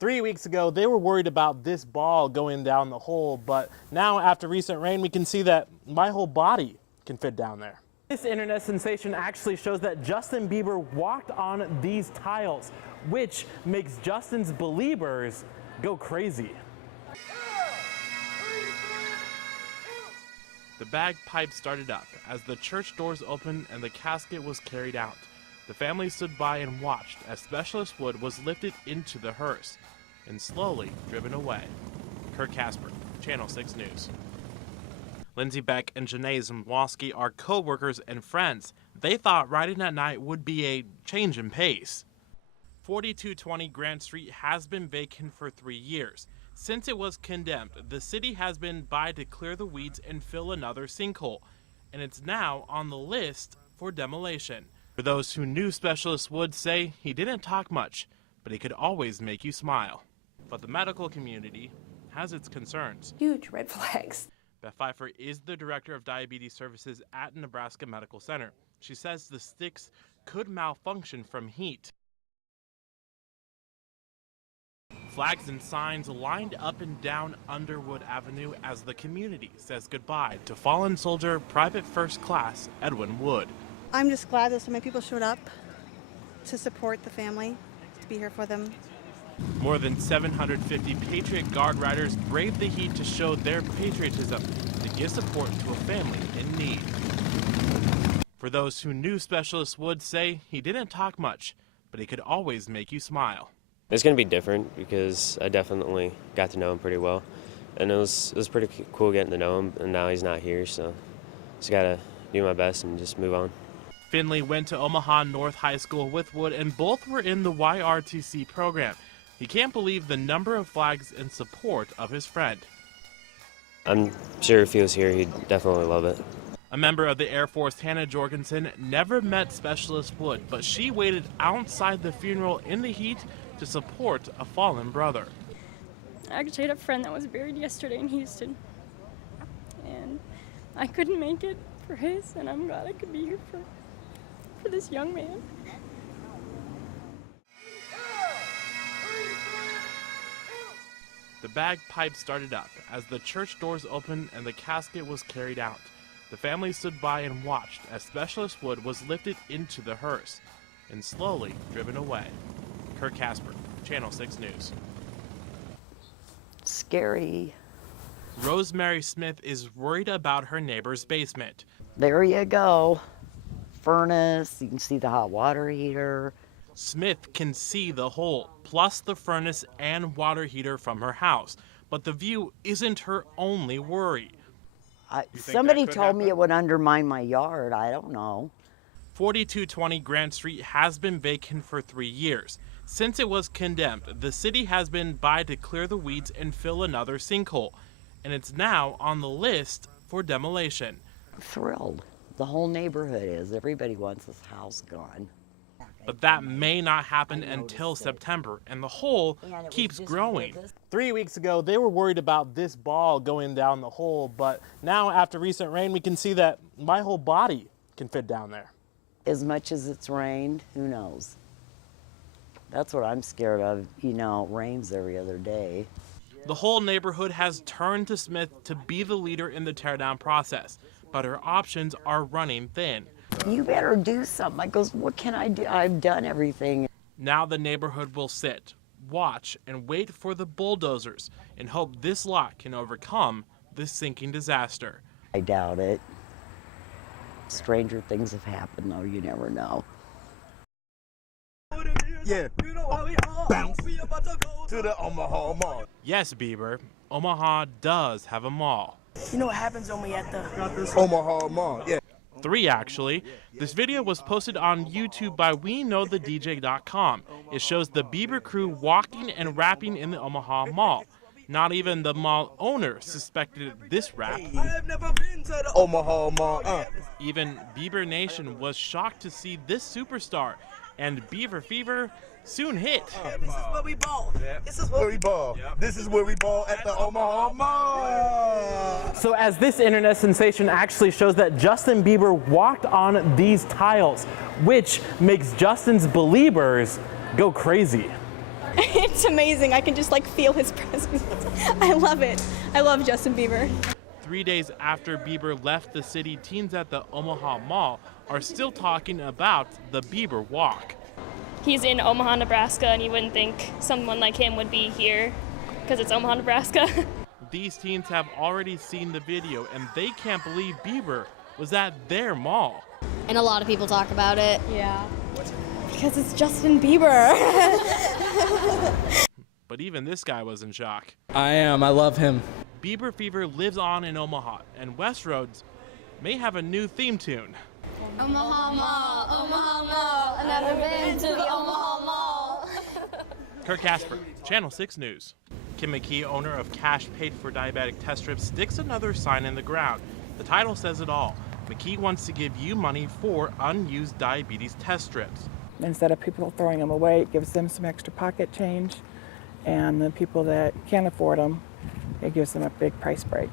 3 weeks ago, they were worried about this ball going down the hole, but now after recent rain, we can see that my whole body can fit down there. This internet sensation actually shows that Justin Bieber walked on these tiles, which makes Justin's believers go crazy. The bagpipes started up as the church doors opened and the casket was carried out. The family stood by and watched as Specialist Wood was lifted into the hearse and slowly driven away. Curt Casper, Channel 6 News. Lindsay Beck and Janae Zimwalski are co-workers and friends. They thought riding at night would be a change in pace. 4220 Grant Street has been vacant for 3 years. Since it was condemned, the city has been by to clear the weeds and fill another sinkhole, and it's now on the list for demolition. For those who knew Specialist Wood say he didn't talk much, but he could always make you smile. But the medical community has its concerns. Huge red flags. Beth Pfeiffer is the director of diabetes services at Nebraska Medical Center. She says the sticks could malfunction from heat. Flags and signs lined up and down Underwood Avenue as the community says goodbye to fallen soldier Private First Class Edwin Wood. I'm just glad that so many people showed up to support the family, to be here for them. More than 750 Patriot Guard riders braved the heat to show their patriotism to give support to a family in need. For those who knew Specialist Wood say he didn't talk much, but he could always make you smile. It's going to be different because I definitely got to know him pretty well, and it was pretty cool getting to know him, and now he's not here, so just got to do my best and just move on. Finley went to Omaha North High School with Wood, and both were in the YRTC program. He can't believe the number of flags in support of his friend. I'm sure if he was here, he'd definitely love it. A member of the Air Force, Hannah Jorgensen, never met Specialist Wood, but she waited outside the funeral in the heat to support a fallen brother. I actually had a friend that was buried yesterday in Houston, and I couldn't make it for his, and I'm glad I could be here for this young man. The bagpipes started up as the church doors opened and the casket was carried out. The family stood by and watched as Specialist Wood was lifted into the hearse and slowly driven away. Curt Casper, Channel 6 News. Scary. Rosemary Smith is worried about her neighbor's basement. There you go. Furnace, you can see the hot water heater. Smith can see the hole, plus the furnace and water heater from her house. But the view isn't her only worry. Somebody told me it would undermine my yard. I don't know. 4220 Grant Street has been vacant for 3 years. Since it was condemned, the city has been by to clear the weeds and fill another sinkhole, and it's now on the list for demolition. I'm thrilled. The whole neighborhood is. Everybody wants this house gone. But that may not happen until September, and the hole keeps growing. 3 weeks ago, they were worried about this ball going down the hole, but now after recent rain, we can see that my whole body can fit down there. As much as it's rained, who knows? That's what I'm scared of. You know, it rains every other day. The whole neighborhood has turned to Smith to be the leader in the teardown process, but her options are running thin. You better do something. I goes, what can I do? I've done everything. Now the neighborhood will sit, watch, and wait for the bulldozers and hope this lot can overcome this sinking disaster. I doubt it. Stranger things have happened, though. You never know. Yeah. Bounce to the Omaha Mall. Yes, Bieber, Omaha does have a mall. You know what happens when we at the Omaha Mall, yeah. 3 actually. This video was posted on YouTube by WeKnowTheDJ.com. It shows the Bieber crew walking and rapping in the Omaha Mall. Not even the mall owner suspected this rap. I have never been to the Omaha Mall. Even Bieber Nation was shocked to see this superstar, and Bieber Fever soon hit. This is where we ball. This is where we ball. This is where we ball at the Omaha Mall. So as this internet sensation actually shows that Justin Bieber walked on these tiles, which makes Justin's believers go crazy. It's amazing. I can just like feel his presence. I love it. I love Justin Bieber. 3 days after Bieber left the city, teens at the Omaha Mall are still talking about the Bieber Walk. He's in Omaha, Nebraska, and you wouldn't think someone like him would be here because it's Omaha, Nebraska. These teens have already seen the video, and they can't believe Bieber was at their mall. And a lot of people talk about it. Yeah. Because it's Justin Bieber. But even this guy was in shock. I am. I love him. Bieber fever lives on in Omaha, and Westroads may have a new theme tune. Omaha Mall, Omaha Mall. I've never been to the Omaha Mall. Curt Casper, Channel 6 News. Kim McKee, owner of Cash Paid for Diabetic Test Strips, sticks another sign in the ground. The title says it all. McKee wants to give you money for unused diabetes test strips. Instead of people throwing them away, it gives them some extra pocket change, and the people that can't afford them, it gives them a big price break.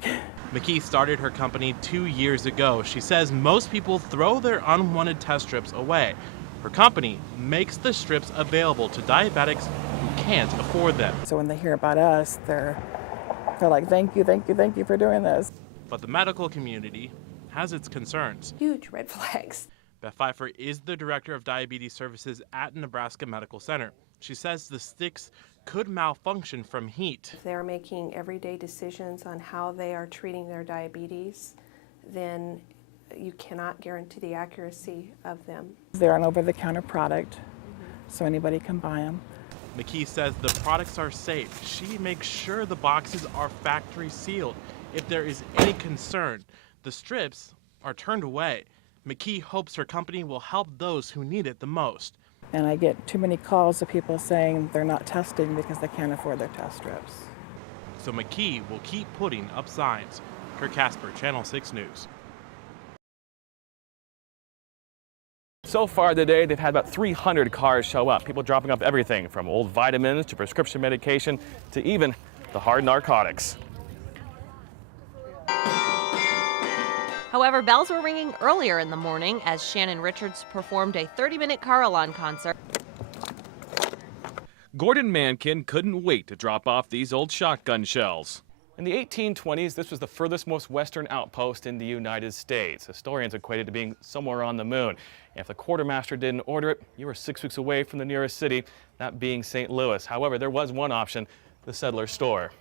McKee started her company 2 years ago. She says most people throw their unwanted test strips away. Her company makes the strips available to diabetics who can't afford them. So when they hear about us, they're like, thank you for doing this. But the medical community has its concerns. Huge red flags. Beth Pfeiffer is the director of diabetes services at Nebraska Medical Center. She says the sticks could malfunction from heat. If they're making everyday decisions on how they are treating their diabetes, then you cannot guarantee the accuracy of them. They're an over-the-counter product, so anybody can buy them. McKee says the products are safe. She makes sure the boxes are factory sealed. If there is any concern, the strips are turned away. McKee hopes her company will help those who need it the most. And I get too many calls of people saying they're not testing because they can't afford their test strips. So McKee will keep putting up signs. Curt Casper, Channel 6 News. So far today, they've had about 300 cars show up. People dropping off everything from old vitamins to prescription medication to even the hard narcotics. However, bells were ringing earlier in the morning as Shannon Richards performed a 30-minute Carillon concert. Gordon Mankin couldn't wait to drop off these old shotgun shells. In the 1820s, this was the furthest most western outpost in the United States. Historians equate it to being somewhere on the moon. And if the quartermaster didn't order it, you were 6 weeks away from the nearest city, that being St. Louis. However, there was one option, the Settler store.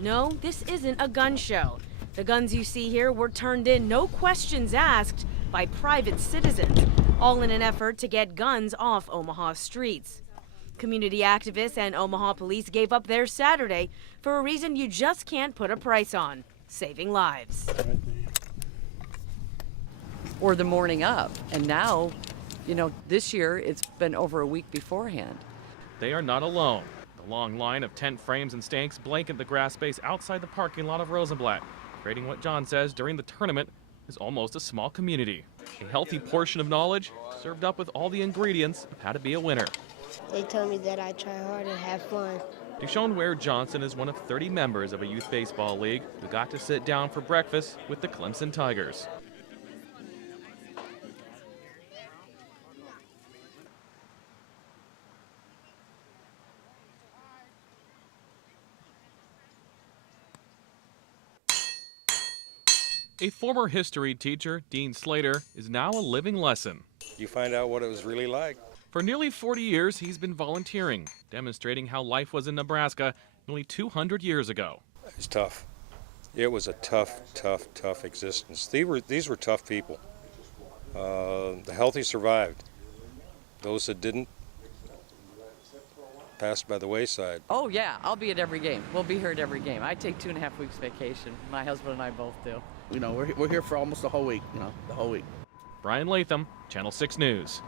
No, this isn't a gun show. The guns you see here were turned in, no questions asked, by private citizens, all in an effort to get guns off Omaha streets. Community activists and Omaha police gave up theirs Saturday for a reason you just can't put a price on: saving lives. Or the morning up, and now, this year it's been over a week beforehand. They are not alone. The long line of tent frames and stakes blanket the grass space outside the parking lot of Rosenblatt, creating what John says during the tournament is almost a small community. A healthy portion of knowledge served up with all the ingredients of how to be a winner. They told me that I try hard and have fun. Deshaun Ware Johnson is one of 30 members of a youth baseball league who got to sit down for breakfast with the Clemson Tigers. A former history teacher, Dean Slater, is now a living lesson. You find out what it was really like. For nearly 40 years, he's been volunteering, demonstrating how life was in Nebraska nearly 200 years ago. It's tough. It was a tough existence. These were tough people. The healthy survived. Those that didn't passed by the wayside. Oh yeah, I'll be at every game. We'll be here at every game. I take 2.5 weeks vacation. My husband and I both do. We're here for almost the whole week, the whole week. Brian Latham, Channel 6 News.